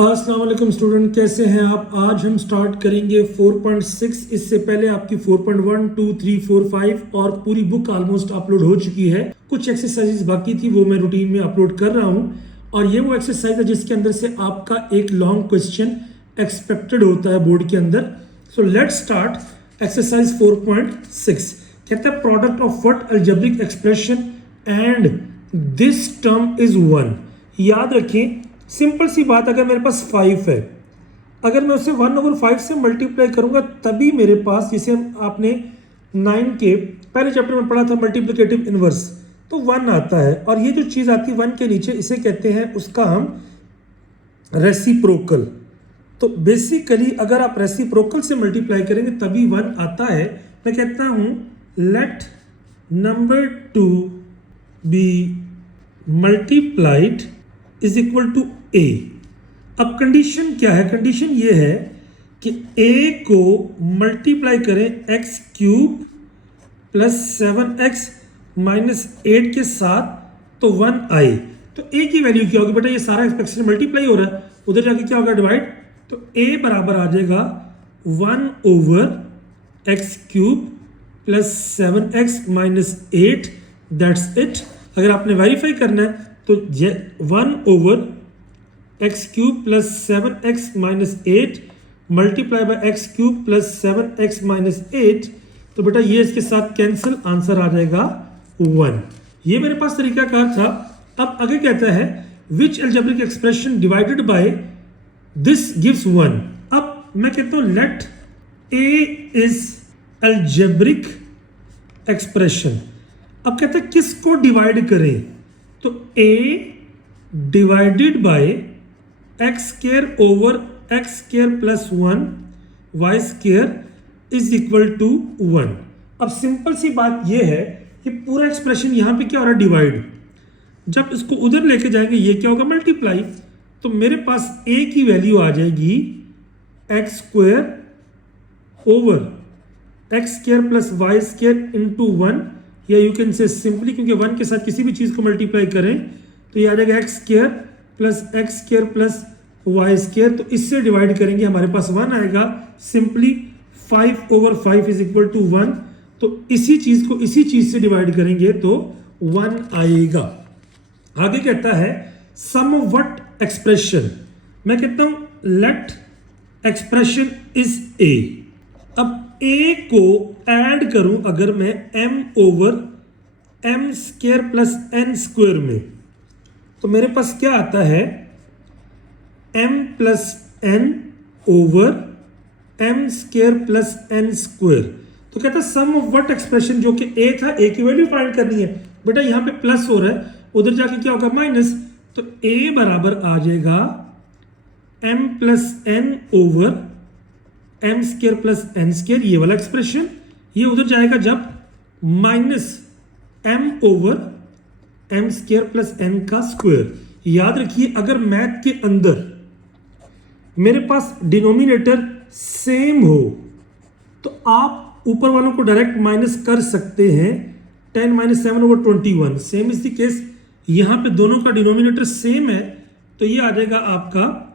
अस्सलाम वालेकुम स्टूडेंट, कैसे हैं आप। आज हम स्टार्ट करेंगे 4.6। इससे पहले आपकी 4.1, 2, 3, 4, 5 और पूरी बुक ऑलमोस्ट अपलोड हो चुकी है। कुछ एक्सरसाइजेस बाकी थी, वो मैं रूटीन में अपलोड कर रहा हूँ। और ये वो एक्सरसाइज है जिसके अंदर से आपका एक लॉन्ग क्वेश्चन एक्सपेक्टेड होता है बोर्ड के अंदर। So let's start exercise 4.6। कहता है product of what algebraic expression and this term is 1। याद रखें, सिंपल सी बात, अगर मेरे पास 5 है, अगर मैं उसे 1/5 से मल्टीप्लाई करूंगा तभी मेरे पास, जिसे आपने 9 के पहले चैप्टर में पढ़ा था मल्टीप्लिकेटिव इनवर्स, तो 1 आता है। और ये जो चीज़ आती है 1 के नीचे, इसे कहते हैं, उसका हम रेसिप्रोकल। तो बेसिकली अगर आप रेसिप्रोकल से मल्टीप्लाई करेंगे तभी 1 आता है। मैं कहता हूं let number 2 B multiplied is equal to A. अब कंडीशन क्या है? कंडीशन ये है कि ए को मल्टीप्लाई करें x cube plus 7x minus 8 के साथ, तो 1 आए। तो ए की वैल्यू क्या होगी बेटा? ये सारा एक्सप्रेशन मल्टीप्लाई हो रहा है, उधर जाके क्या होगा? डिवाइड। तो ए बराबर आ जाएगा 1/x cube plus 7x minus 8। That's it. अगर आपने वेरीफाई करना है तो 1/x cube plus 7x minus 8 multiply by x cube plus 7x minus 8, तो बेटा ये इसके साथ कैंसिल, आंसर आ जाएगा 1। ये मेरे पास तरीकाकार था। अब आगे कहता है which algebraic expression divided by this gives 1। अब मैं कहता हूं let A is algebraic expression. अब कहता है किसको डिवाइड करें? तो a divided by x square over x square plus 1 y squared is equal to 1। अब सिंपल सी बात यह है कि पूरा एक्सप्रेशन यहां पे क्या हो रहा है? डिवाइड। जब इसको उधर लेके जाएंगे ये क्या होगा? मल्टीप्लाई। तो मेरे पास a की वैल्यू आ जाएगी x square over x square plus y square into 1, या यू कैन से सिंपली, क्योंकि 1 के साथ किसी भी चीज़ को मल्टीप्लाई करें तो ये आ जाएगा x square plus y square. तो इससे डिवाइड करेंगे, हमारे पास 1 आएगा। Simply 5/5 is equal to 1। तो इसी चीज़ को इसी चीज़ से डिवाइड करेंगे तो 1 आएगा। आगे कहता है सम व्हाट एक्सप्रेशन। मैं कहता हूं लेट एक्सप्रेशन इज ए। अब a को ऐड करूं अगर मैं m/m square plus n square में, तो मेरे पास क्या आता है? m plus n over m square plus n square. तो कहता है सम ऑफ व्हाट एक्सप्रेशन, जो कि a था, a की वैल्यू फाइंड करनी है बेटा। यहां पे प्लस हो रहा है, उधर जाके क्या होगा? माइनस। तो a बराबर आ जाएगा m plus n over m square plus n square, ये वाला एक्सप्रेशन। ये उधर जाएगा जब minus m over m square plus n का स्क्वायर। याद रखिए, अगर मैथ के अंदर मेरे पास डिनोमिनेटर सेम हो तो आप ऊपर वालों को डायरेक्ट माइनस कर सकते हैं। 10 - 7/21 सेम इज द केस। यहां पे दोनों का डिनोमिनेटर सेम है, तो ये आ जाएगा आपका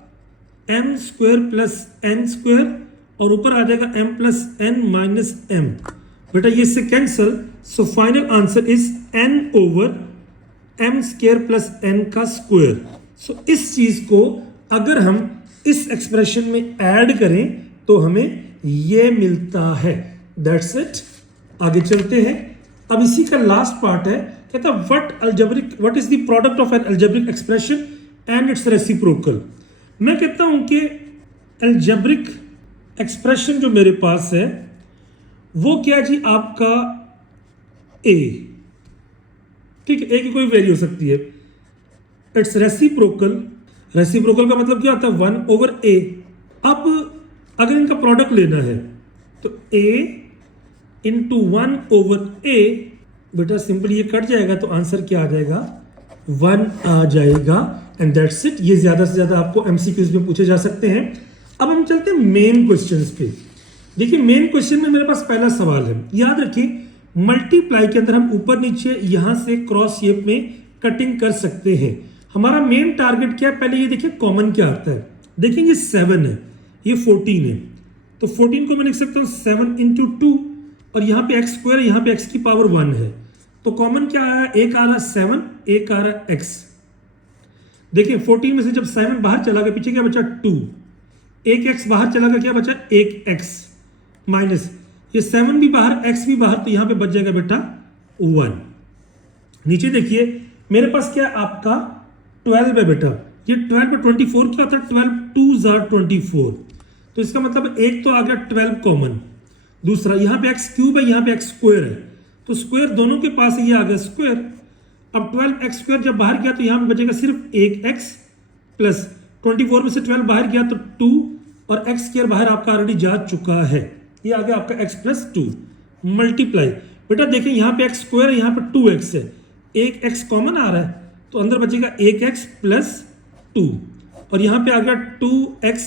m square plus n square, और ऊपर आ जाएगा m plus n minus m। बेटा ये इससे cancel. So final answer is n over m square plus n का स्क्वायर। सो इस चीज को अगर हम इस एक्सप्रेशन में ऐड करें तो हमें ये मिलता है। That's it. आगे चलते हैं। अब इसी का लास्ट पार्ट है, कहता what is the product of N algebraic expression and it's reciprocal. मैं कहता हूं कि अलजेब्रिक एक्सप्रेशन जो मेरे पास है वो क्या जी? आपका a। ठीक है, a की कोई वैल्यू हो सकती है। It's reciprocal. रेसिप्रोकल का मतलब क्या होता है? 1/a। अब अगर इनका प्रोडक्ट लेना है तो a इंटू 1/a, बेटा सिंपली ये कट जाएगा तो आंसर क्या आ जाएगा? 1 आ जाएगा। And that's it. ये ज्यादा से ज्यादा आपको एमसीक्यूज में पूछे जा सकते हैं। अब हम चलते हैं मेन क्वेश्चंस पे। देखिए मेन क्वेश्चन में मेरे पास पहला सवाल है। याद रखिए मल्टीप्लाई के अंदर हम ऊपर नीचे यहां से क्रॉस शेप में कटिंग कर सकते हैं। हमारा मेन टारगेट क्या है? पहले ये देखिए कॉमन क्या आता है। देखिए ये 7 है, ये 14 है, तो 14 को मैं लिख सकता हूँ 7 इंटू 2, और यहाँ पे एक्स स्क्वायर है, यहाँ पे एक्स की पावर 1 है, तो कॉमन क्या आया, एक आ रहा 7, एक आ रहा एक्स। देखिए 14 में से जब 7 बाहर चला गया, पीछे क्या बचा 2, एक एक्स बाहर चला गया, क्या बचा एक एक्स, माइनस ये 7 भी बाहर, एक्स भी बाहर, तो यहाँ पे बच जाएगा बेटा 1। नीचे देखिए मेरे पास क्या है, आपका 12 है बेटा, ये 12 पे 24 क्या होता है, 12 2s are 24, तो इसका मतलब एक तो आ गया 12 कॉमन, दूसरा यहाँ पे एक्स क्यूब है, यहाँ पे एक्स स्क्वायर है, तो स्क्वायर दोनों के पास ये आ गया स्क्वायर। अब 12 एक्स स्क्वायर जब बाहर गया तो यहाँ पे बचेगा सिर्फ एक एक्स, प्लस 24 में से 12 बाहर गया तो 2, और एक्स स्क्वायर बाहर आपका ऑलरेडी जा चुका है, ये आ गया आपका x प्लस 2 मल्टीप्लाई। बेटा देखिए यहाँ पे एक्स स्क्वायर है, यहाँ पे 2x है, एक x कॉमन आ रहा है, तो अंदर बचेगा एक x प्लस 2, और यहाँ पे आ गया 2x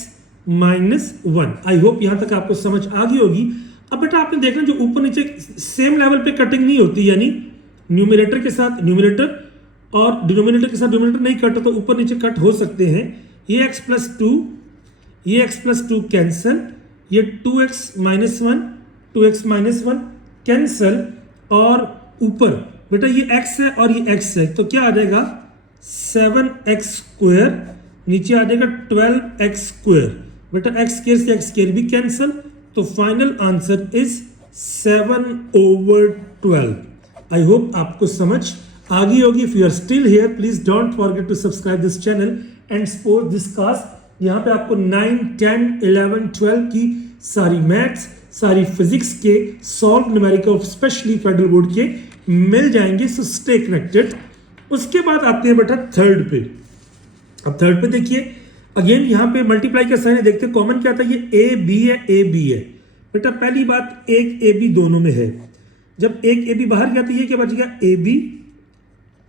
माइनस 1। आई होप यहाँ तक आपको समझ आ गई होगी। अब बेटा आपने देखना जो ऊपर नीचे सेम लेवल पे कटिंग नहीं होती, यानी न्यूमरेटर के साथ न्यूमरेटर और डिनोमिनेटर के साथ डिनोमिनेटर नहीं कट, तो ऊपर नीचे कट हो सकते हैं। ये x प्लस 2, ये x प्लस 2 कैंसल, ये 2x minus 1, 2x minus 1 cancel, और ऊपर बेटा ये x है और ये x है, तो क्या आ जाएगा 7x स्क्वायर, नीचे आ जाएगा 12x स्क्वायर, बेटा x स्क्वायर से x स्क्वायर भी कैंसल, तो final answer is 7/12। I hope आपको समझ आ गई होगी। If you are still here please don't forget to subscribe this channel and support this class. यहाँ पे आपको 9, 10, 11, 12 की सारी मैथ्स, सारी फिजिक्स के solve numerical specially federal board के मिल जाएंगे, सो स्टे कनेक्टेड। उसके बाद आते हैं बेटा थर्ड पे। अब थर्ड पे देखिए अगेन यहाँ पे मल्टीप्लाई का साइन है, देखते हैं कॉमन क्या आता है, ये ए बी है, ए बी है। बेटा पहली बात एक ए बी दोनों में है, जब एक ए बी बाहर गया तो ये क्या बच गया ए बी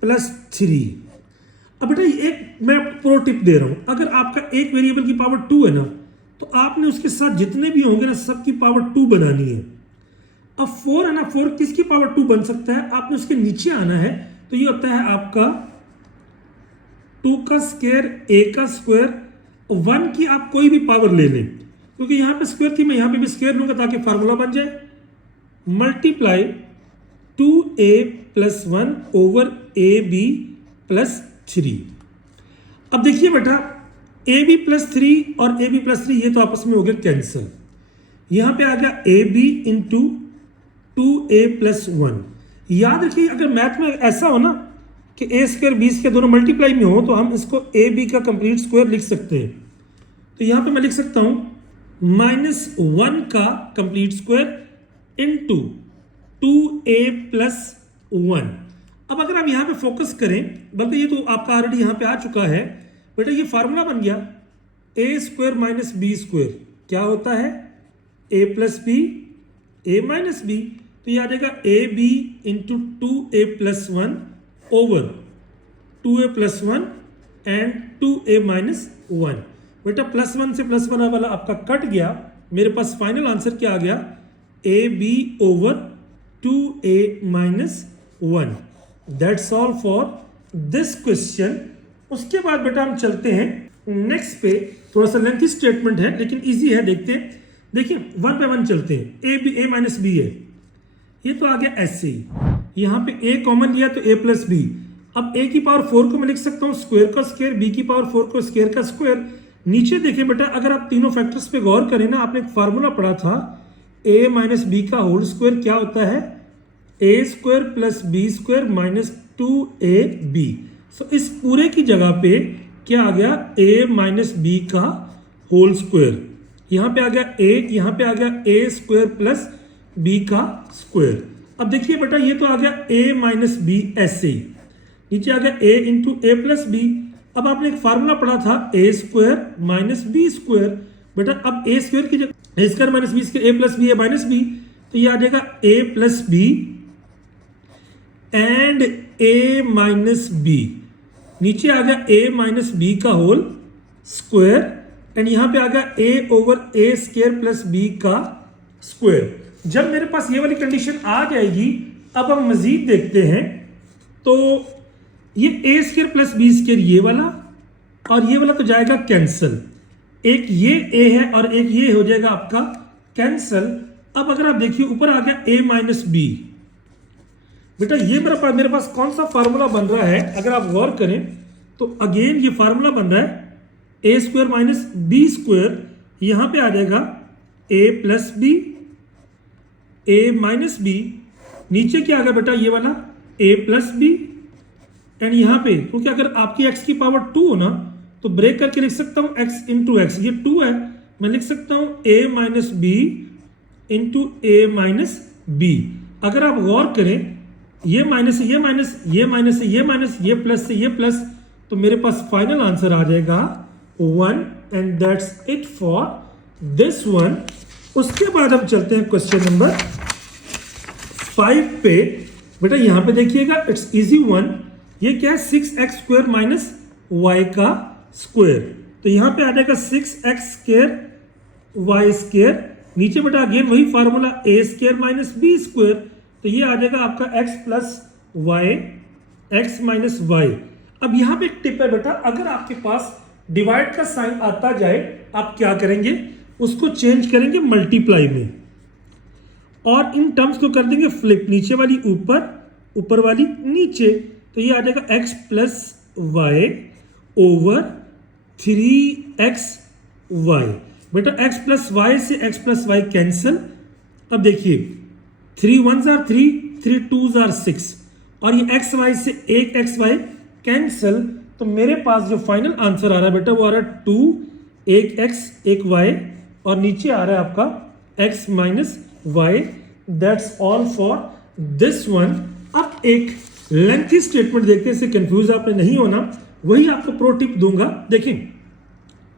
प्लस 3। अब बेटा एक मैं प्रो टिप दे रहा हूं, अगर आपका एक वेरिएबल की पावर 2 है ना, तो आपने उसके साथ जितने भी होंगे ना सबकी पावर 2 बनानी है। अब 4 है ना, 4 किसकी पावर 2 बन सकता है, आपने उसके नीचे आना है, तो ये होता है आपका 2 का स्क्वायर, ए का स्क्वायर, 1 की आप कोई भी पावर ले लें, क्योंकि यहां पे स्क्वायर थी, मैं यहां पे भी स्क्वायर लूंगा ताकि फार्मूला बन जाए, multiply 2a plus 1 over a b plus 3। अब देखिए बेटा ए बी प्लस 3 और ए बी प्लस 3 ये तो आपस में हो गया कैंसल, यहां पे आ गया a b into 2a plus 1। याद रखिए अगर मैथ में ऐसा हो ना कि ए स्क्वायर बी स्क्वायर दोनों मल्टीप्लाई में हो, तो हम इसको ए बी का कंप्लीट स्क्वायर लिख सकते हैं। तो यहां पे मैं लिख सकता हूं -1 का complete square into 2a plus 1। अब अगर आप यहां पे फोकस करें, बल्कि ये तो आपका ऑलरेडी यहां पे आ चुका है बेटा, ये फार्मूला बन गया a square minus b square क्या होता है a plus b, a minus b, तो ये आ जाएगा a b into 2a plus 1 over 2a plus 1 and 2a minus 1। बेटा प्लस 1 से प्लस 1 वाला आपका कट गया, मेरे पास फाइनल आंसर क्या आ गया a b over 2a minus 1। That's all for this question. उसके बाद बेटा हम चलते हैं नेक्स्ट पे, थोड़ा सा लेंथी स्टेटमेंट है लेकिन इजी है, देखते हैं। देखिए 1 पे 1 चलते हैं, a b a minus b है, ये तो आ गया ऐसे ही, यहाँ पे a कॉमन लिया तो a प्लस बी। अब a की पावर 4 को मैं लिख सकता हूँ स्क्वायर का स्क्वायर, b की पावर 4 को स्क्वायर का स्क्वायर। नीचे देखिए बेटा अगर आप तीनों फैक्टर्स पे गौर करें ना, आपने एक फार्मूला पढ़ा था a माइनस बी का होल स्क्वायर क्या होता है a square plus b square minus 2ab। So इस पूरे की जगह पे क्या आ गया a माइनस बी का होल स्क्वायर, यहाँ पे आ गया a, यहाँ पे आ गया a स्क्वायर प्लस b का स्क्वायर। अब देखिए बेटा ये तो आ गया a माइनस बी ऐसे ही, नीचे आ गया a into a plus b. अब आपने एक फार्मूला पढ़ा था a square minus b square. बेटा अब a स्क्वायर की जगह a square minus b square, a plus b है माइनस बी, तो ये आ जाएगा a plus b and a minus b. नीचे आ गया a माइनस बी का होल स्क्वायर एंड यहाँ पे आ गया a over a square plus b का स्क्वायर। जब मेरे पास ये वाली कंडीशन आ जाएगी, अब हम मजीद देखते हैं, तो ये a square plus b square ये वाला और ये वाला तो जाएगा कैंसल, एक ये a है और एक ये हो जाएगा आपका कैंसल। अब अगर आप देखिए ऊपर आ गया a माइनस बी। बेटा ये मेरे पास कौन सा फार्मूला बन रहा है, अगर आप गौर करें तो अगेन ये फार्मूला बन रहा है a square minus b square. यहां पे आ जाएगा a plus b, a minus b, नीचे क्या आ गया बेटा ये वाला a प्लस बी, एंड यहां पे क्योंकि अगर आपकी x की पावर 2 हो ना तो ब्रेक करके लिख सकता हूं x इंटू एक्स, ये 2 है, मैं लिख सकता हूं a minus b into a minus b. अगर आप गौर करें ये माइनस से ये माइनस, ये माइनस से ये माइनस, ये प्लस से ये प्लस, तो मेरे पास फाइनल आंसर आ जाएगा 1 and that's it for this one. उसके बाद हम चलते हैं क्वेश्चन नंबर 5 पे। बेटा यहां पे देखिएगा इट्स इजी वन। ये क्या है 6x स्क्वायर माइनस वाई का स्क्वायर, तो यहां पे आ जाएगा 6x स्क्वायर वाई स्क्वायर। नीचे बेटा अगेन वही formula a square minus b square, तो ये आ जाएगा आपका x plus y, x minus y. अब यहां पे एक टिप है बेटा, अगर आपके पास डिवाइड का साइन आता जाए आप क्या करेंगे, उसको चेंज करेंगे मल्टीप्लाई में और इन टर्म्स को कर देंगे फ्लिप, नीचे वाली ऊपर, ऊपर वाली नीचे, तो ये आ जाएगा x plus y over 3x y. बेटा x प्लस वाई से x प्लस वाई कैंसिल। अब देखिए 3 1s are 3, 3 2s are 6, और ये एक्स वाई से एक एक्स वाई कैंसिल, तो मेरे पास जो फाइनल आंसर आ रहा है बेटा वो आ रहा है 2, एक एक्स एक वाई, और नीचे आ रहा है आपका x minus y. That's all for this one. अब एक लेंथी स्टेटमेंट देखते हैं, इससे कंफ्यूज आपने नहीं होना, वही आपको प्रो टिप दूंगा। देखिए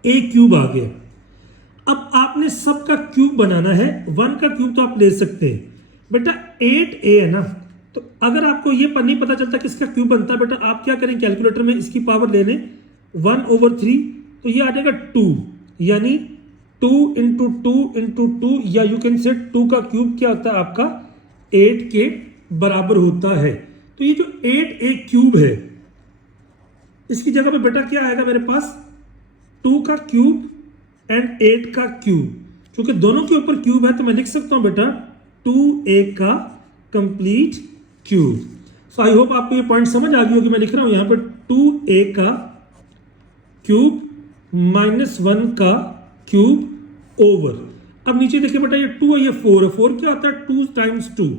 a क्यूब आ गया, अब आपने सबका क्यूब बनाना है, 1 का क्यूब तो आप ले सकते हैं बेटा 8a है ना, तो अगर आपको ये नहीं पता चलता किसका क्यूब बनता है बेटा आप क्या करें कैलकुलेटर में इसकी पावर ले लें 1/3, तो ये आ जाएगा 2, यानी 2 इंटू 2 इंटू 2, या यू कैन से 2 का क्यूब क्या होता है आपका 8 के बराबर होता है। तो ये जो 8a क्यूब है इसकी जगह पे बेटा क्या आएगा मेरे पास 2 का क्यूब एंड 8 का क्यूब, क्योंकि दोनों के ऊपर क्यूब है तो मैं लिख सकता हूं बेटा 2a का कंप्लीट क्यूब। सो आई होप आपको ये पॉइंट समझ आ गई होगी। मैं लिख रहा हूं यहां पर 2a का क्यूब माइनस 1 का क्यूब ओवर। अब नीचे देखिए बेटा ये 2 है, ये 4 है, 4 क्या होता है 2 टाइम्स 2,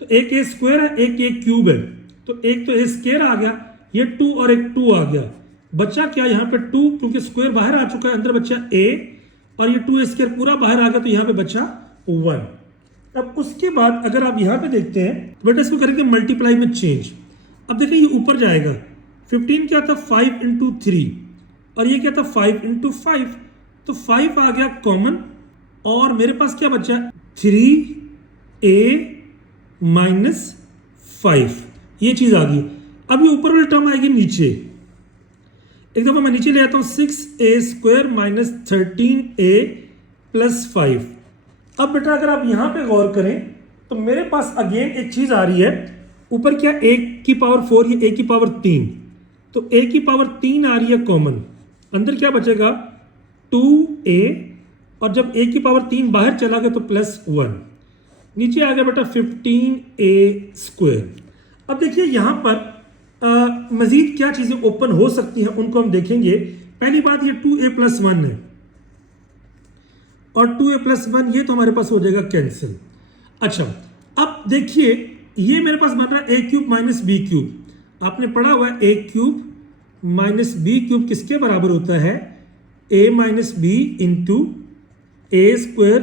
तो एक a स्क्वायर है एक a क्यूब है, तो एक तो a स्क्वायर आ गया, ये 2 और एक 2 आ गया, बच्चा क्या यहाँ पे 2, क्योंकि स्क्वायर बाहर आ चुका है, अंदर बच्चा a, और ये 2 स्क्वायर पूरा बाहर आ गया, तो यहाँ पे बच्चा 1। अब उसके बाद अगर आप यहाँ पे देखते हैं तो बेटा इसको करेंगे मल्टीप्लाई में चेंज। अब देखिए ये ऊपर जाएगा, 15 क्या था 5 इंटू 3, और ये क्या था 5 इंटू 5, तो 5 आ गया कॉमन, और मेरे पास क्या बचा 3a माइनस 5, ये चीज आ गई। अब ये ऊपर वाली टर्म आएगी नीचे, एक दफा मैं नीचे ले आता हूं 6a square minus 13a plus 5। अब बेटा अगर आप यहां पे गौर करें तो मेरे पास अगेन एक चीज आ रही है, ऊपर क्या a की पावर 4, ये a की पावर 3, तो a की पावर 3 आ रही है कॉमन, अंदर क्या बचेगा 2a, और जब a की पावर 3 बाहर चला गया तो प्लस 1, नीचे आ गया बेटा 15a स्क्वायर। अब देखिए यहां पर मजीद क्या चीजें ओपन हो सकती हैं उनको हम देखेंगे। पहली बात ये 2a प्लस 1 है, और 2a प्लस 1 ये तो हमारे पास हो जाएगा कैंसिल। अच्छा अब देखिए ये मेरे पास बन रहा है a cube minus b cube. आपने पढ़ा हुआ है a cube minus b cube किसके बराबर होता है a minus b into a square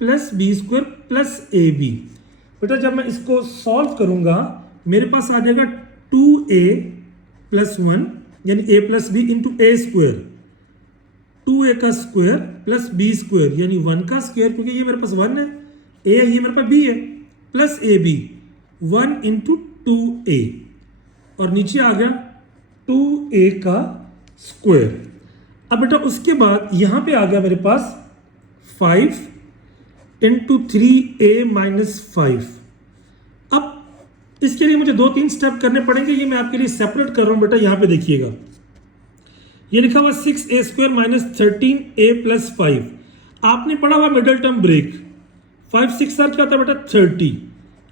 plus b square plus a b. बेटा जब मैं इसको सॉल्व करूंगा मेरे पास आ जाएगा 2a प्लस 1 यानी a plus b into a square, 2a का स्क्वायर प्लस बी स्क्वायर यानी 1 का स्क्वायर, क्योंकि ये मेरे पास 1 है, a है, ये मेरे पास b है, plus a b 1 into 2a, और नीचे आ गया 2a का स्क्वायर। अब बेटा उसके बाद यहां पे आ गया मेरे पास 5 इंटू 3a माइनस 5। अब इसके लिए मुझे 2-3 स्टेप करने पड़ेंगे, ये मैं आपके लिए सेपरेट कर रहा हूं बेटा। यहां पे देखिएगा ये लिखा हुआ 6a² माइनस 13a प्लस 5। आपने पढ़ा हुआ मिडल टर्म ब्रेक, 5 6 क्या होता है बेटा 30।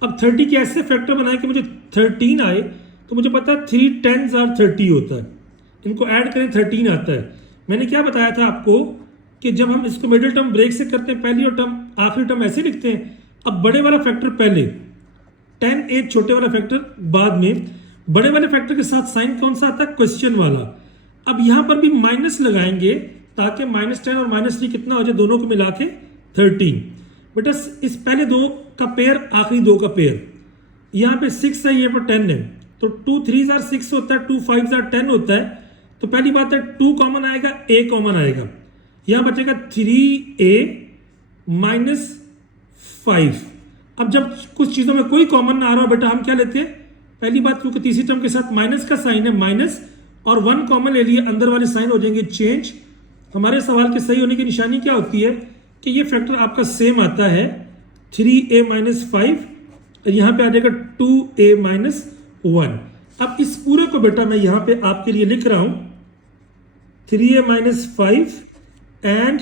अब 30 के ऐसे फैक्टर बनाए कि मुझे 13 आए, तो मुझे पता है 3 10s are 30 होता है, इनको ऐड करें 13 आता है। मैंने क्या बताया था आपको कि जब हम इसको मिडिल टर्म ब्रेक से करते हैं, पहली और टर्म आखिरी टर्म ऐसे लिखते हैं। अब बड़े वाला फैक्टर पहले, 10a छोटे वाला फैक्टर बाद में, बड़े वाले फैक्टर के साथ साइन कौन सा आता है, क्वेश्चन वाला। अब यहां पर भी माइनस लगाएंगे ताकि -10 और -3 कितना हो जाए, दोनों को मिला के 13। बेटा इस पहले दो का पेयर, आखिरी दो का पेयर, यहाँ पे 6 है, ये पर 10 है, तो 2 3s are 6 होता है, 2 5s are 10 होता है। तो पहली बात है 2 कॉमन आएगा, a कॉमन आएगा, यहाँ बचेगा 3a माइनस 5। अब जब कुछ चीज़ों में कोई कॉमन ना आ रहा हो बेटा, हम क्या लेते हैं, पहली बात क्योंकि तीसरी टर्म के साथ माइनस का साइन है, माइनस और 1 कॉमन ले लिए, अंदर वाले साइन हो जाएंगे चेंज। हमारे सवाल के सही होने की निशानी क्या होती है कि ये फैक्टर आपका सेम आता है, 3a माइनस 5, और यहाँ पे आ जाएगा 2a माइनस 1। अब इस पूरे को बेटा मैं यहाँ पे आपके लिए लिख रहा हूँ, 3a minus 5 and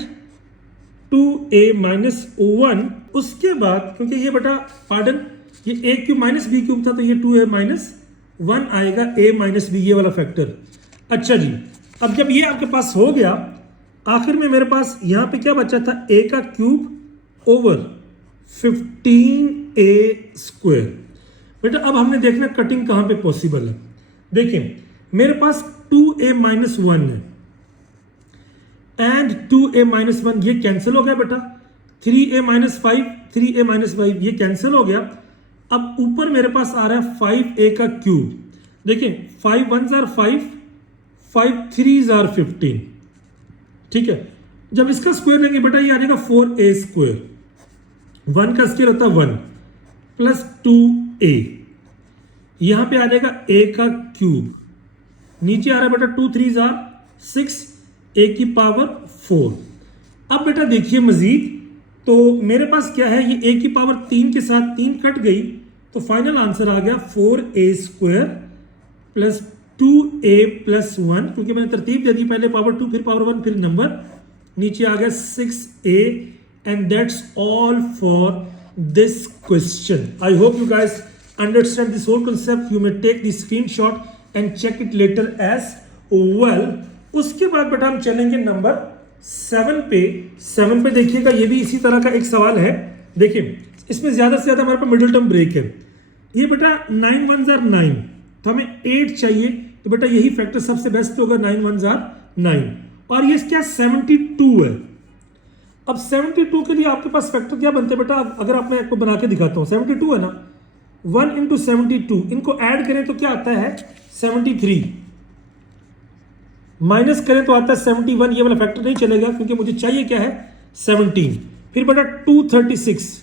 2a minus 1। उसके बाद क्योंकि ये बेटा पार्डन, ये a cube minus b cube था, तो ये 2a माइनस 1 आएगा, a माइनस b, ये वाला फैक्टर। अच्छा जी, अब जब ये आपके पास हो गया, आखिर में मेरे पास यहाँ पे क्या बचा था, a का क्यूब ओवर 15a²। बेटा अब हमने देखना कटिंग कहाँ पे पॉसिबल है। देखिए मेरे पास 2a माइनस 1 है एंड 2a माइनस 1, ये कैंसिल हो गया बेटा। 3a माइनस 5, 3a माइनस 5 ये कैंसिल हो गया। अब ऊपर मेरे पास आ रहा है 5a का क्यूब। देखिए 5 1s are 5, 5 3s are 15, ठीक है। जब इसका स्क्वायर लेंगे बेटा, ये आ जाएगा 4a²। 1 का स्क्वायर होता है 1 प्लस 2a, यहां पे आ जाएगा a का क्यूब, नीचे आ रहा है बेटा 2 3s are 6, a की पावर 4। अब बेटा देखिए मजीद, तो मेरे पास क्या है, ये a की पावर 3 के साथ 3 कट गई, तो फाइनल आंसर आ गया 4a² प्लस 2a प्लस 1, क्योंकि मैंने तरतीब दे दी, पहले पावर 2 फिर पावर 1 फिर नंबर, नीचे आ गया 6a। And that's all for this question. I hope you guys understand this whole concept. You may take the screenshot and check it later as well. उसके बाद बेटा हम चलेंगे नंबर 7 पे। 7 पे देखिएगा, ये भी इसी तरह का एक सवाल है। देखिए इसमें ज्यादा से ज्यादा हमारे पास मिडिल टर्म ब्रेक है। ये बेटा 9 1s are 9, तो हमें 8 चाहिए, तो बेटा यही फैक्टर सबसे बेस्ट होगा, 9 1s are 9। और ये क्या 72 है। अब 72 के लिए आपके पास फैक्टर क्या बनते हैं बेटा, अगर आप मैं आपको बना के दिखाता हूँ, 72 है ना, 1 इंटू 72, इनको ऐड करें तो क्या आता है 73, माइनस करें तो आता है 71। ये वाला फैक्टर नहीं चलेगा क्योंकि मुझे चाहिए क्या है 17। फिर बेटा 236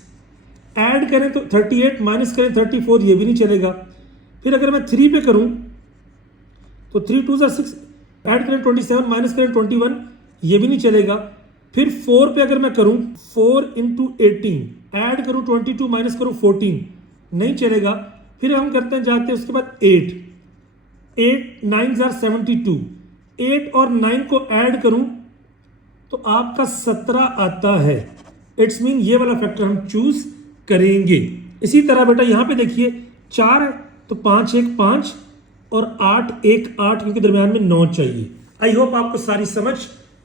ऐड करें तो 38, माइनस करें 34, ये भी नहीं चलेगा। फिर अगर मैं 3 पे करूं तो 3 2s are 6, ऐड करें 27, माइनस करें 21, ये भी नहीं चलेगा। फिर 4 पे अगर मैं करूं 4 इंटू 18, ऐड करूं 22, माइनस करूं 14, नहीं चलेगा। फिर हम करते हैं जाते हैं उसके बाद 8 9s are 72, 8 और 9 को ऐड करूं तो आपका 17 आता है। इट्स मीन ये वाला फैक्टर हम चूज करेंगे। इसी तरह बेटा यहां पे देखिए 4 है तो 5 1 5 और 8 1 8, क्योंकि दरमियान में 9 चाहिए। आई होप आपको सारी समझ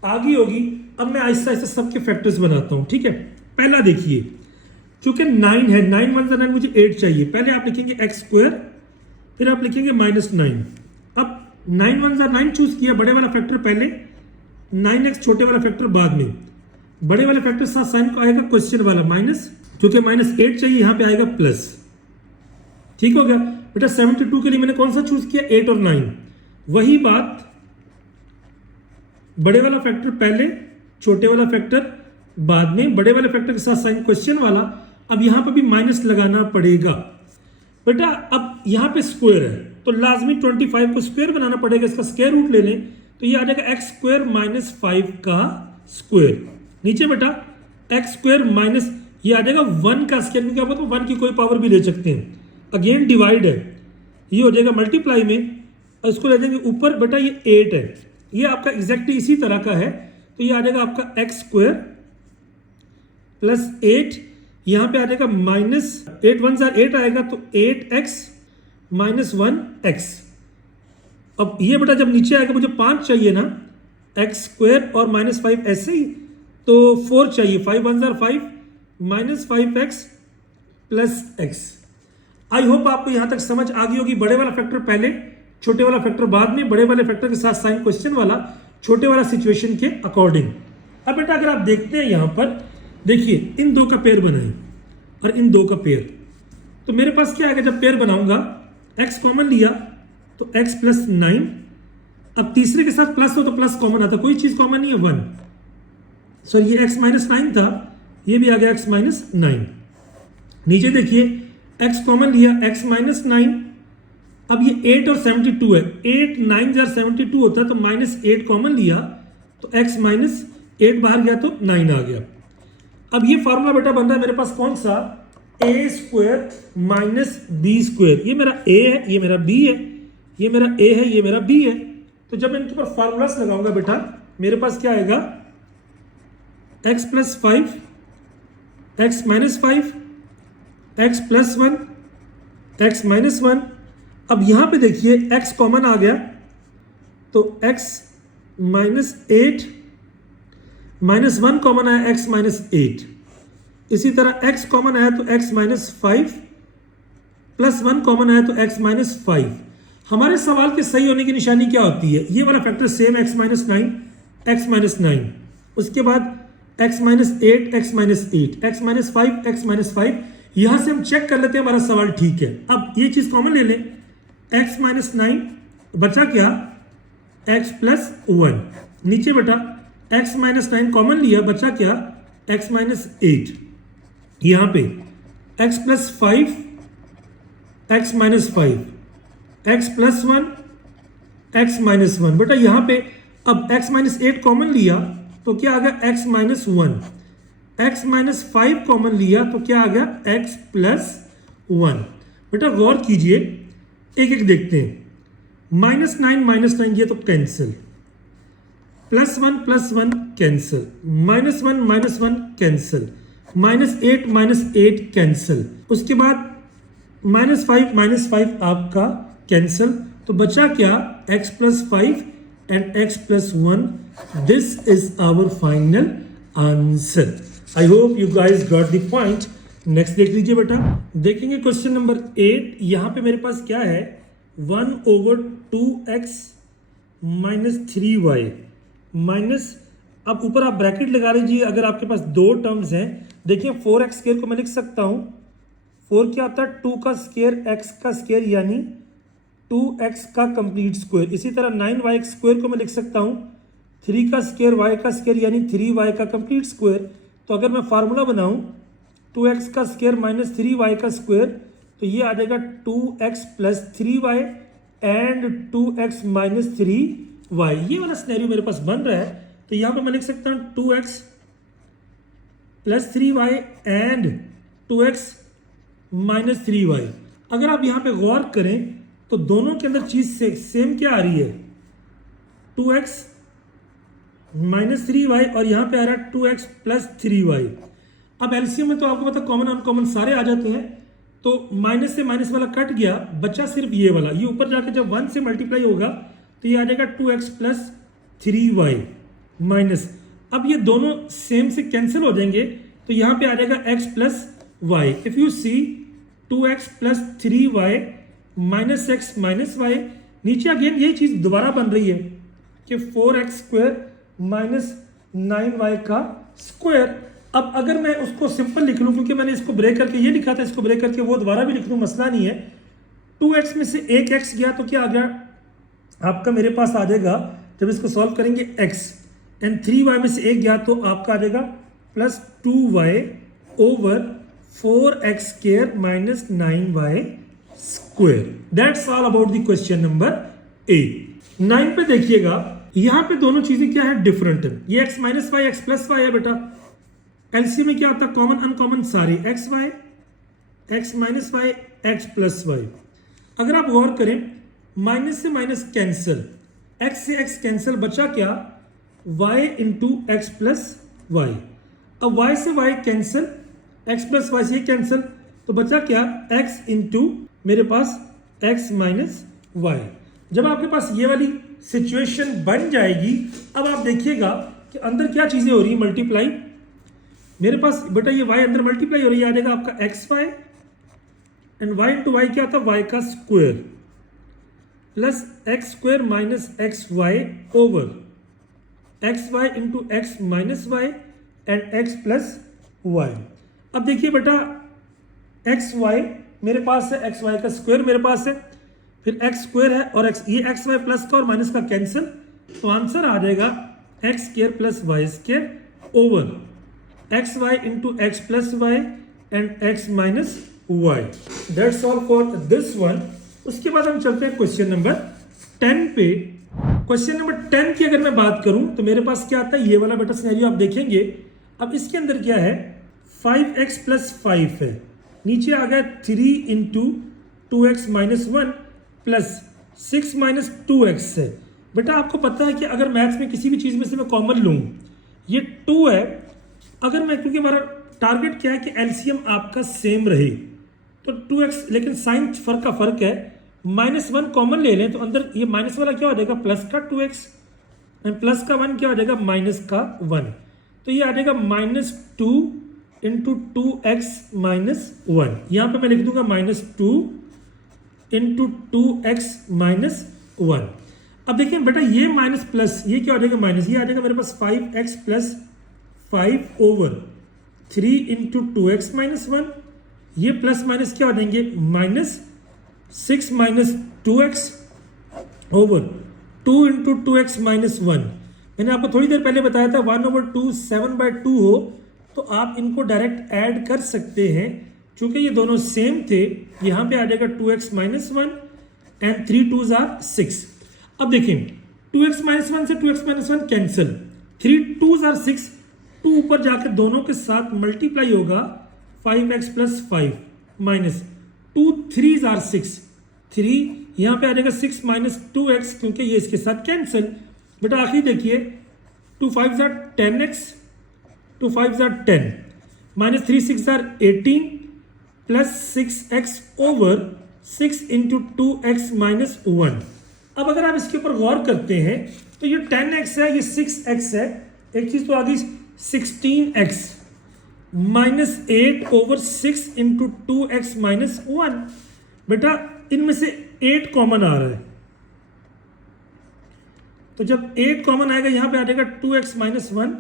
आ गई होगी। अब मैं आहिस्ता आहिस्ता सबके फैक्टर्स बनाता हूं, ठीक है। पहला देखिए, चूंकि 9 है, 9 1s are 9, मुझे 8 चाहिए। पहले आप लिखेंगे x², फिर आप लिखेंगे -9। अब 9 1s are 9 चूज किया, बड़े वाला फैक्टर पहले, 9x छोटे वाला फैक्टर बाद में। बड़े वाले फैक्टर साथ साइन को आएगा क्वेश्चन वाला माइनस, क्योंकि -8 चाहिए, यहां पे आएगा प्लस। ठीक हो गया बेटा। 72 के लिए मैंने कौन सा चूज किया, 8 और 9। वही बात, बड़े वाला फैक्टर पहले, छोटे वाला फैक्टर बाद में, बड़े वाले फैक्टर के साथ साइन क्वेश्चन वाला। अब यहां पर भी माइनस लगाना पड़ेगा बेटा। अब यहां पे स्क्वायर है तो लाजमी 25 को स्क्वायर बनाना पड़ेगा, इसका स्क्वायर रूट ले लें तो ये आ जाएगा x² माइनस 5 का स्क्वायर। नीचे बेटा x² माइनस, ये आ जाएगा 1 का स्क्वायर, क्या बोलते हैं 1 की कोई पावर भी ले सकते हैं। अगेन डिवाइड है, ये हो जाएगा मल्टीप्लाई में, और इसको ले देंगे ऊपर बेटा, ये 8 है ये आपका एग्जैक्टली इसी तरह का है, तो ये आ जाएगा आपका एक्स स्क्वायर प्लस 8, यहाँ पे आ जाएगा माइनस 8 1 जार 8 आएगा, तो 8x माइनस 1x। अब ये बेटा जब नीचे आएगा मुझे 5 चाहिए ना, एक्स स्क्वायर और माइनस 5 ऐसे ही, तो 4 चाहिए, 5 1 jar 5 minus 5x plus x। आई होप आपको यहां तक समझ आ गई होगी। बड़े वाला फैक्टर पहले, छोटे वाला फैक्टर बाद में, बड़े वाले फैक्टर के साथ साइन क्वेश्चन वाला, छोटे वाला सिचुएशन के अकॉर्डिंग। अब बेटा अगर आप देखते हैं यहां पर, देखिए इन दो का पेयर बनाए और इन दो का पेयर, तो मेरे पास क्या आएगा जब पेयर बनाऊंगा, x कॉमन लिया तो x प्लस 9, अब तीसरे के साथ प्लस हो तो प्लस कॉमन आता, कोई चीज कॉमन नहीं है 1, सॉरी ये x माइनस 9 था, ये भी आ गया x माइनस 9। नीचे देखिए x कॉमन लिया, x माइनस 9, अब ये 8 और 72 है, 8 9 जार 72 होता है, तो माइनस 8 कॉमन लिया तो x माइनस 8 बाहर गया तो 9 आ गया। अब ये फॉर्मूला बेटा बन रहा है मेरे पास कौन सा, ए स्क्वायर माइनस बी स्क्वायर। ये मेरा a है, ये मेरा b है, ये मेरा a है, ये मेरा b है। तो जब मैं इनके ऊपर फॉर्मूलास लगाऊंगा बेटा, मेरे पास क्या आएगा, x plus 5, x minus 5, x plus 1, x minus 1। अब यहां पे देखिए x कॉमन आ गया तो x माइनस 8, माइनस 1 कॉमन आया x माइनस 8। इसी तरह x कॉमन आया तो x माइनस 5, प्लस 1 कॉमन आया तो x माइनस 5। हमारे सवाल के सही होने की निशानी क्या होती है, ये वाला factor same x minus 9, x minus 9, उसके बाद x minus 8, x minus 8, x minus 5, x minus 5। यहां से हम चेक कर लेते हैं हमारा सवाल ठीक है। अब ये चीज कॉमन ले लें, x माइनस 9 बचा क्या, x प्लस 1। नीचे बेटा x माइनस 9 कॉमन लिया, बचा क्या, x माइनस 8। यहां पे x plus 5, x minus 5, x plus 1, x minus 1। बेटा यहां पे अब x माइनस 8 कॉमन लिया तो क्या आ गया, x minus 1, x minus 5 common लिया तो क्या आ गया, x प्लस 1। बेटा गौर कीजिए, एक एक देखते हैं, माइनस 9 ये तो cancel, plus 1 cancel, minus 1 cancel, minus 8 cancel, उसके बाद माइनस 5 आपका कैंसिल, तो बचा क्या, x plus 5 and x plus 1। This is our final answer. I hope you guys got the point. Next देख लीजिए बेटा, देखेंगे क्वेश्चन नंबर 8। यहां पे मेरे पास क्या है, 1/2x माइनस 3y माइनस, अब ऊपर आप ब्रैकेट लगा लीजिए। अगर आपके पास दो टर्म्स हैं, देखिए 4x स्क्वायर को मैं लिख सकता हूं, 4 क्या आता है, 2 का स्क्वायर x का स्क्वायर यानी 2x का कंप्लीट स्क्वायर। इसी तरह 9y स्क्वायर को मैं लिख सकता हूं, 3 का स्क्वायर y का स्क्वायर यानी 3y का कंप्लीट स्क्वायर। तो अगर मैं फार्मूला बनाऊं 2x का स्क्वायर माइनस 3y का स्क्वायर, तो ये आ जाएगा 2x plus 3y and 2x minus 3y। ये वाला सिनेरियो मेरे पास बन रहा है, तो यहां पर मैं लिख सकता हूं 2x plus 3y and 2x minus 3y। अगर आप यहां पे गौर करें तो दोनों के अंदर चीज से सेम क्या आ रही है, 2x माइनस 3y और यहां पे आ रहा है 2x प्लस 3y। अब एलसीएम में तो आपको पता कॉमन अनकॉमन सारे आ जाते हैं, तो माइनस से माइनस वाला कट गया, बचा सिर्फ ये वाला। ये ऊपर जाके जब 1 से मल्टीप्लाई होगा तो ये आ जाएगा 2x प्लस 3y माइनस, अब ये दोनों सेम से कैंसिल हो जाएंगे, तो यहां पे आ जाएगा x plus y। If you see 2x plus 3y minus x minus y, नीचे अगेन यही चीज दोबारा बन रही है कि 4x स्क्वायर माइनस 9y का स्क्वायर। अब अगर मैं उसको सिंपल लिख लूं, क्योंकि मैंने इसको ब्रेक करके ये लिखा था, इसको ब्रेक करके वो दोबारा भी लिख लूं, मसला नहीं है। 2x में से एक x गया तो क्या आ गया आपका, मेरे पास आ जाएगा जब इसको सॉल्व करेंगे x, एंड 3y में से एक गया तो आपका आ जाएगा plus 2y over 4x square minus 9y square. That's all about the question number 8। 9 पे देखिएगा, यहां पे दोनों चीजें क्या है, डिफरेंट है। ये x minus y x plus y है बेटा, एलसीएम में क्या होता है, कॉमन अनकॉमन सारे, x y x minus y x plus y. अगर आप गौर करें, माइनस से माइनस कैंसिल, एक्स से एक्स कैंसिल, बचा क्या y into x plus y. अब y से y cancel, x plus y से कैंसिल, तो बचा क्या x इंटू मेरे पास x माइनस वाई। जब आपके पास ये वाली सिचुएशन बन जाएगी, अब आप देखिएगा कि अंदर क्या चीजें हो रही है, मल्टीप्लाई। मेरे पास बेटा ये y अंदर मल्टीप्लाई हो रही है, आ जाएगा आपका x y and y into y क्या था, y का square plus x square minus x y over x y into x minus y and x plus y. अब देखिए बेटा एक्स वाई मेरे पास है, एक्स वाई का स्क्वायर मेरे पास है, फिर एक्स स्क्वायर है और एक्स, ये एक्स वाई प्लस का और माइनस का कैंसिल, तो आंसर आ जाएगा x square plus y square over x y into x plus y and x minus y. That's all for this one. उसके बाद हम चलते हैं क्वेश्चन नंबर 10 पे। क्वेश्चन नंबर 10 की अगर मैं बात करूं तो मेरे पास क्या आता है, ये वाला बेटा सिनेरियो आप देखेंगे। अब इसके अंदर क्या है, 5x प्लस 5 है, नीचे आ गया 3 into 2x minus 1 plus 6 minus 2x है। बेटा आपको पता है कि अगर मैथ्स में किसी भी चीज़ में से मैं कॉमन लूँ, ये 2 है, अगर मैं, क्योंकि हमारा टारगेट क्या है कि एलसीएम आपका सेम रहे, तो 2x, लेकिन साइन फर्क है, -1 कॉमन ले लें तो अंदर ये माइनस वाला क्या हो जाएगा, प्लस का 2x एंड प्लस का 1 क्या हो जाएगा, माइनस का 1, तो ये आ जाएगा -2 इंटू 2x माइनस 1। यहाँ पे मैं लिख दूंगा -2 इंटू 2x माइनस 1। अब देखिए बेटा ये माइनस प्लस, ये क्या हो जाएगा माइनस, ये आ जाएगा मेरे पास 5x plus 5 over 3 into 2x minus 1, ये प्लस माइनस क्या हो जाएंगे, -6 minus 2x over 2 into 2x minus 1। मैंने आपको थोड़ी देर पहले बताया था 1/2 7/2 हो तो आप इनको डायरेक्ट ऐड कर सकते हैं, चूंकि ये दोनों सेम थे। यहाँ पे आ जाएगा 2x minus 1 and 3 2s are 6। अब देखें 2x माइनस 1 से 2x minus 1 cancel, 3 2s are 6, 2 ऊपर जाकर दोनों के साथ मल्टीप्लाई होगा 5x plus 5 minus 2 3s are 6, 3 यहाँ पे आ जाएगा 6 माइनस 2x, क्योंकि ये इसके साथ कैंसिल। बेटा आखिरी देखिए 2 5s are 10x, 2 5s are 10 minus 3 6s are 18 plus 6x over 6 into 2x minus 1। अब अगर आप इसके ऊपर गौर करते हैं तो ये 10x है, ये 6x है, एक चीज तो आ गई 16x minus 8 over 6 into 2x minus 1। बेटा इनमें से 8 कॉमन आ रहा है, तो जब 8 कॉमन आएगा यहां पे आ जाएगा 2x minus 1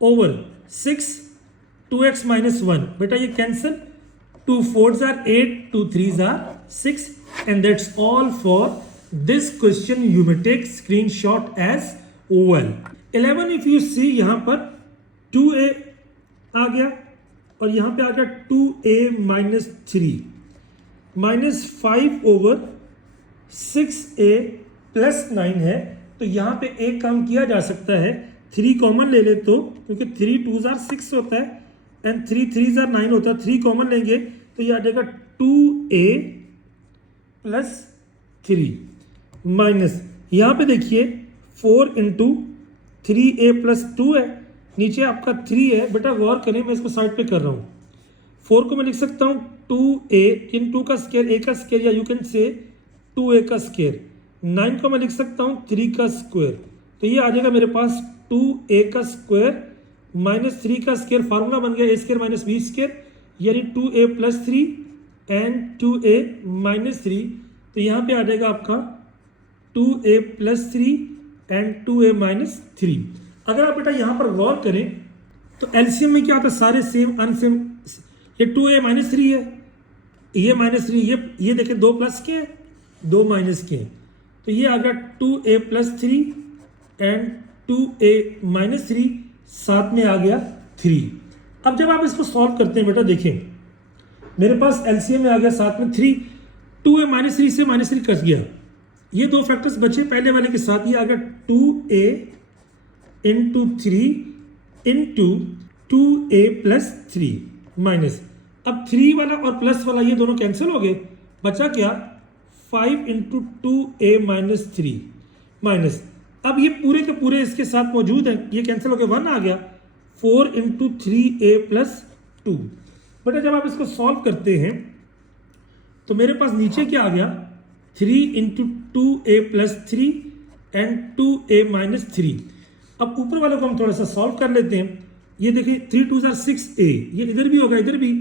over 6 2x minus 1। बेटा ये cancel, 2 4s are 8, 2 3s are 6, and that's all for this question. You may take screenshot as well. 11 if you see यहाँ पर 2a आ गया और यहाँ पे आ गया 2a minus 3 minus 5 over 6a plus 9 है, तो यहाँ पे एक काम किया जा सकता है, 3 कॉमन ले ले तो, क्योंकि 3 2s are 6 होता है एंड 3 3s are 9 होता है, 3 कॉमन लेंगे तो ये आ जाएगा 2a प्लस 3 माइनस, यहाँ पे देखिए 4 इंटू 3a प्लस 2 है, नीचे आपका 3 है। बेटा गौर करें, मैं इसको साइड पे कर रहा हूँ, 4 को मैं लिख सकता हूँ 2a इन 2 का स्क्वायर, a का स्क्वायर, या यू कैन से 2a का स्क्वायर। 9 को मैं लिख सकता हूँ 3 का स्क्वायर, तो ये आ जाएगा मेरे पास 2a का स्क्वायर माइनस 3 का स्क्वायर, फार्मूला बन गया a square minus b square, यानी 2a plus 3 and 2a minus 3, तो यहाँ पे आ जाएगा आपका 2a plus 3 and 2a minus 3। अगर आप बेटा यहाँ पर गौर करें तो एलसीएम में क्या आता है, सारे सेम अनसेम, ये 2a माइनस 3 है, ये माइनस 3, ये देखें 2 प्लस के हैं 2 माइनस के हैं, तो ये आ गया 2a plus 3 and 2a minus 3, साथ में आ गया 3। अब जब आप इसको सॉल्व करते हैं बेटा देखें, मेरे पास एलसीएम में आ गया साथ में 3, 2a माइनस 3 से माइनस 3 कट गया, ये 2 फैक्टर्स बचे पहले वाले के साथ, ये आ गया 2a into 3 into 2a plus 3 minus, अब 3 वाला और प्लस वाला ये दोनों कैंसिल हो गए, बचा क्या 5 इंटू 2a माइनस 3। माइनस, अब ये पूरे के पूरे इसके साथ मौजूद है, ये कैंसिल होकर 1 आ गया, 4 इंटू 3a प्लस 2। बेटा जब आप इसको सॉल्व करते हैं तो मेरे पास नीचे क्या आ गया, 3 into 2a plus 3 and 2a minus 3। अब ऊपर वाले को हम थोड़ा सा सॉल्व कर लेते हैं। ये देखिए 3 2 जार 6a, ये इधर भी होगा इधर भी,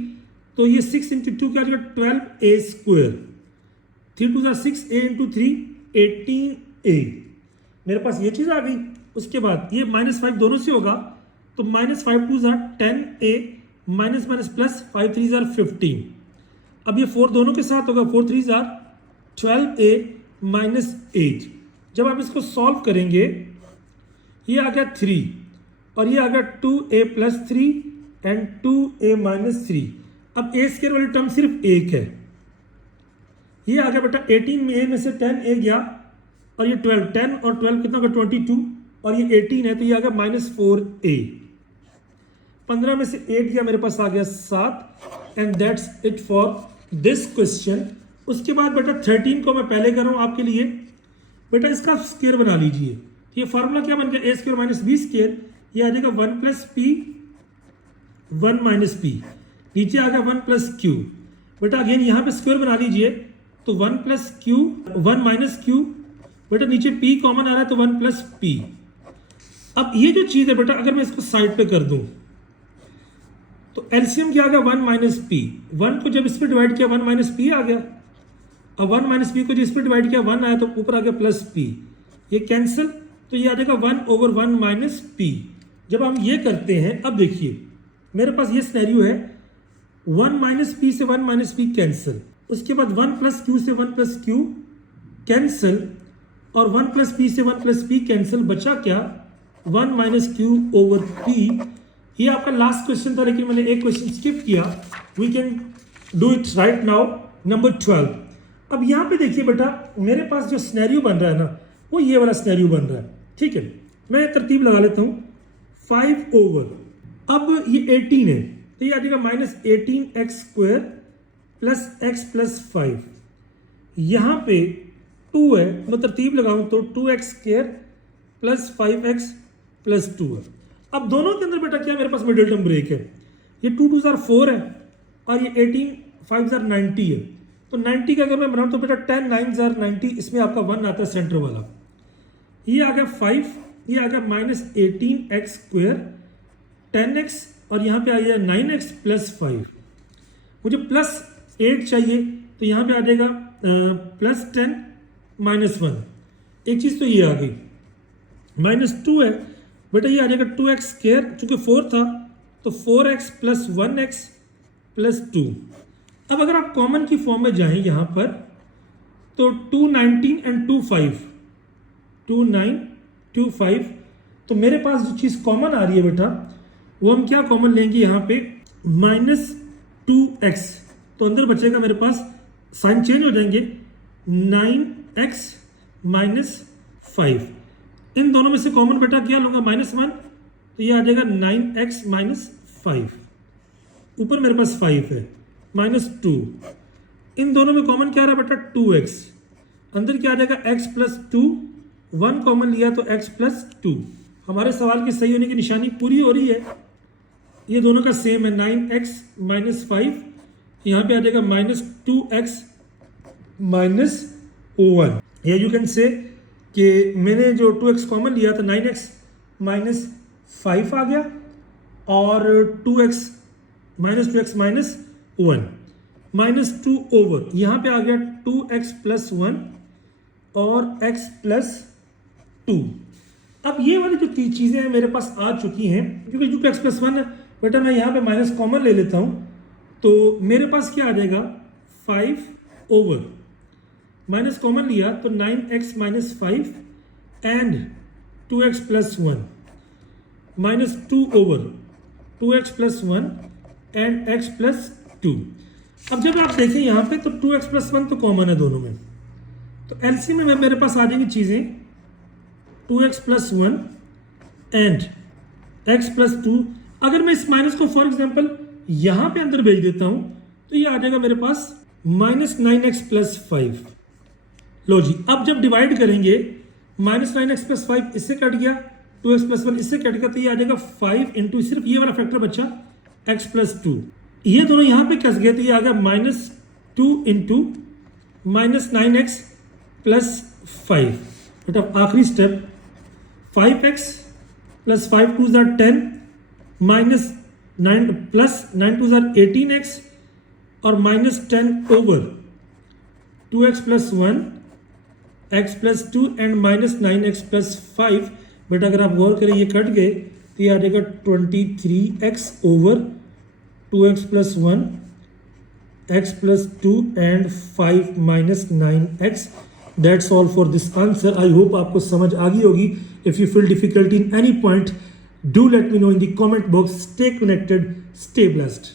तो ये 6 इंटू 2 क्या आ जाएगा 12a square, 3 2 jar 6a into 3 18a, मेरे पास ये चीज़ आ गई। उसके बाद ये -5 दोनों से होगा, तो -5 2 jar 10a minus minus plus 5 3 jar 15। अब ये 4 दोनों के साथ होगा, 4 3 जार 12a माइनस 8। जब आप इसको सॉल्व करेंगे ये आ गया 3 और ये आ गया 2a plus 3 and 2a minus 3। अब a स्क्वायर वाली टर्म सिर्फ एक है, ये आ गया बेटा 18 में a में से 10a गया और ये 12, 10 और 12 कितना होगा 22 और ये 18 है, तो ये आ गया -4a। 15 में से 8 गया, मेरे पास आ गया 7 and that's it for this question. उसके बाद बेटा 13 को मैं पहले कर रहा हूँ आपके लिए। बेटा इसका स्क्वायर बना लीजिए, ये फार्मूला क्या बन गया, a square minus b square, ये आ जाएगा 1 प्लस p 1 माइनस p, नीचे आ गया 1 प्लस q। बेटा अगेन यहाँ पे स्क्वायर बना लीजिए, तो 1 प्लस q 1 माइनस q, बेटा नीचे p कॉमन आ रहा है तो 1 प्लस p। अब ये जो चीज़ है बेटा अगर मैं इसको साइड पे कर दूं तो एलसीएम क्या आ गया 1 माइनस पी, 1 को जब इस पर डिवाइड किया 1 माइनस पी आ गया। अब 1 माइनस पी को जब इस पर डिवाइड किया 1 आया तो ऊपर आ गया प्लस पी, ये कैंसिल, तो ये आ जाएगा 1 ओवर 1 माइनस पी। जब हम ये करते हैं, अब देखिए मेरे पास ये सिनेरियो है, 1 माइनस पी से 1 माइनस पी कैंसिल, उसके बाद 1 प्लस क्यू से 1 प्लस क्यू कैंसिल और 1 प्लस पी से 1 प्लस पी कैंसिल, बचा क्या 1 माइनस क्यू ओवर पी। ये आपका लास्ट क्वेश्चन था लेकिन मैंने एक क्वेश्चन स्किप किया, we can do it right now, number 12। अब यहाँ पे देखिए बेटा मेरे पास जो सिनेरियो बन रहा है ना वो ये वाला सिनेरियो बन रहा है, ठीक है। मैं तरतीब लगा लेता हूँ, 5 ओवर, अब ये 18 है तो ये आ जाएगा -18x square plus x plus 5, यहाँ पे 2 है, मैं तरतीब लगाऊँ तो 2x square plus 5x plus 2 है। अब दोनों के अंदर बेटा क्या मेरे पास मिडिल टर्म ब्रेक है, ये 2 2 जार 4 है और ये 18 5 जार 90 है, तो 90 का अगर मैं बनाऊँ तो बेटा 10 9 जार 90, इसमें आपका 1 आता है सेंटर वाला, ये आ गया 5, ये आ गया -18x स्क्वायर 10x और यहाँ पे आ गया 9x प्लस 5। मुझे प्लस 8 चाहिए तो यहाँ पे आ जाएगा प्लस 10 -1। एक चीज़ तो ये आ गई, -2 है बेटा, ये आ जाएगा 2x स्क्वायर, चूँकि 4 था तो 4x प्लस 1x प्लस 2। अब अगर आप कॉमन की फॉर्म में जाएं यहाँ पर तो 2 19 एंड 2 5, 2 9 2 5, तो मेरे पास जो चीज़ कॉमन आ रही है बेटा वो हम क्या कॉमन लेंगे यहाँ पे -2x, तो अंदर बचेगा मेरे पास, साइन चेंज हो जाएंगे, 9x -5। इन दोनों में से कॉमन बेटा क्या लूँगा -1, तो ये आ जाएगा 9x -5, ऊपर मेरे पास 5 है, -2, इन दोनों में कॉमन क्या रहा बेटा 2x, अंदर क्या आ जाएगा x प्लस 2, 1 कॉमन लिया तो x प्लस 2। हमारे सवाल के सही होने की निशानी पूरी हो रही है, ये दोनों का सेम है, 9x -5, यहाँ पे आ जाएगा -2x -1, या यू कैन से कि मैंने जो 2x कॉमन लिया था 9x -5 आ गया और 2x -1 -2 ओवर, यहाँ पे आ गया 2x प्लस 1 और x प्लस 2। अब ये वाली जो तीन चीज़ें हैं मेरे पास आ चुकी हैं, क्योंकि जो x प्लस 1 है बेटा मैं यहाँ पे माइनस कॉमन ले लेता हूँ, तो मेरे पास क्या आ जाएगा 5 ओवर, माइनस कॉमन लिया तो 9x -5 and 2x plus 1 -2 over 2x plus 1 and x plus 2। अब जब आप देखें यहाँ पे तो 2x प्लस 1 तो कॉमन है दोनों में, तो एलसीएम में मेरे पास आ जाएंगी चीज़ें 2x plus 1 and x plus 2। अगर मैं इस माइनस को फॉर एग्जांपल यहाँ पे अंदर भेज देता हूँ तो ये आ जाएगा मेरे पास -9x प्लस 5। लो जी, अब जब डिवाइड करेंगे माइनस 9x प्लस 5 इससे कट गया, 2x प्लस 1 इससे कट गया, तो ये आ जाएगा 5 इंटू सिर्फ ये वाला फैक्टर बचा x प्लस 2, ये दोनों यहाँ पे कस गए, तो ये आ गया minus 2 into minus 9x plus 5। बेटा आखिरी स्टेप 5x प्लस 5 2 ज़ार 10 माइनस 9 प्लस 9 2 ज़ार 18x और minus 10 over 2x plus 1 x plus 2 and minus 9x plus 5। बेटा अगर आप गौर करें ये कट गए, तो ये आ जाएगा 23x over 2x plus 1 x plus 2 and 5 minus 9x. That's all for this answer. I hope आपको समझ आ गई होगी. If you feel difficulty in any point, do let me know in the comment box. Stay connected, stay blessed.